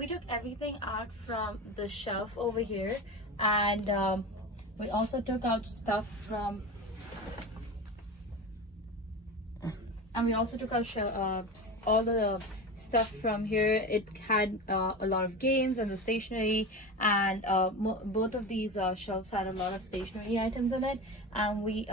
we took everything out from the shelf over here, and we also took out stuff from all the stuff from here. It had a lot of games and the stationery, and both of these shelves had a lot of stationery items in it, and we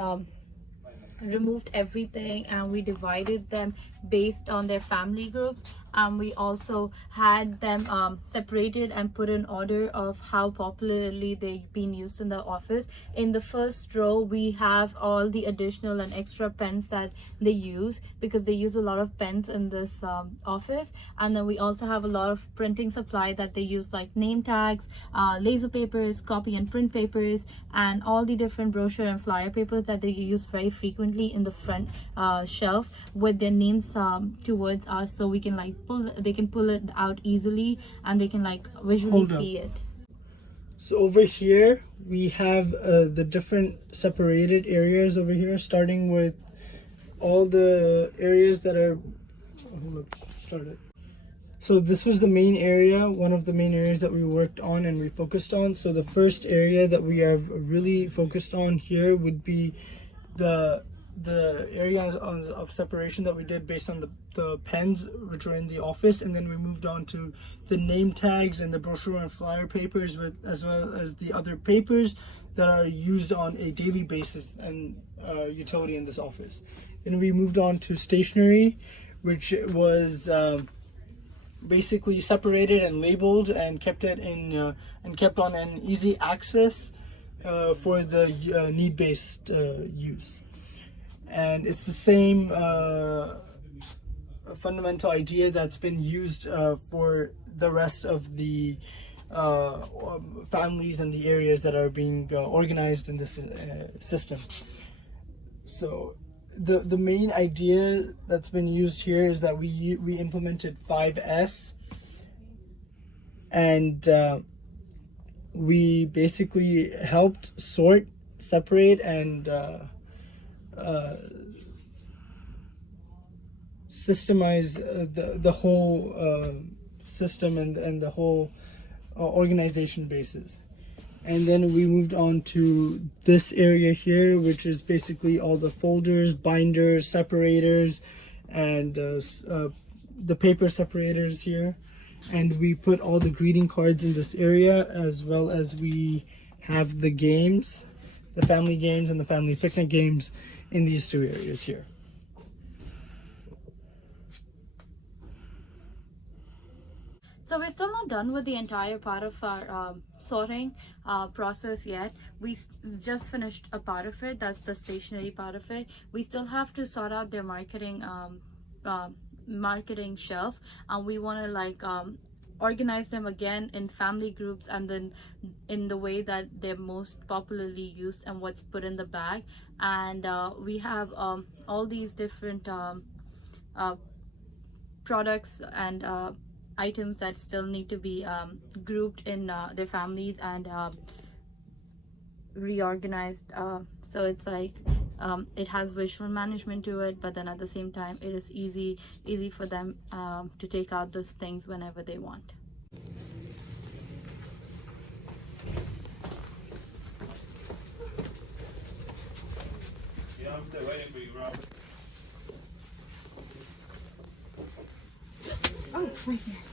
removed everything and we divided them based on their family groups, and we also had them separated and put in order of how popularly they've been used in the office. In the first row we have all the additional and extra pens that they use, because they use a lot of pens in this office. And then we also have a lot of printing supply that they use, like name tags, laser papers, copy and print papers, and all the different brochure and flyer papers that they use very frequently in the front shelf with their names towards us, so we can they can pull it out easily and they can visually see it. So over here we have the different separated areas over here, starting with all the areas that are So this was the main area, one of the main areas that we worked on and we focused on. So the first area that we have really focused on here would be the areas of separation that we did based on the pens which were in the office, and then we moved on to the name tags and the brochure and flyer papers, as well as the other papers that are used on a daily basis and utility in this office. Then we moved on to stationery, which was basically separated and labeled and kept on an easy access for the need-based use. And it's the same fundamental idea that's been used for the rest of the families and the areas that are being organized in this system. So the main idea that's been used here is that we implemented 5S, and we basically helped sort, separate, and systemize the whole system and the whole organization basis. And then we moved on to this area here, which is basically all the folders, binders, separators, and the paper separators here. And we put all the greeting cards in this area, as well as we have the games, the family games and the family picnic games in these two areas here. So we're still not done with the entire part of our sorting process yet. We just finished a part of it, that's the stationery part of it. We still have to sort out their marketing shelf, and we want to organize them again in family groups, and then in the way that they're most popularly used and what's put in the bag. And we have all these different products and items that still need to be grouped in their families and reorganized, so it's it has visual management to it, but then at the same time it is easy for them to take out those things whenever they want. Yeah, I'm still waiting for you, Robert. Oh, right here.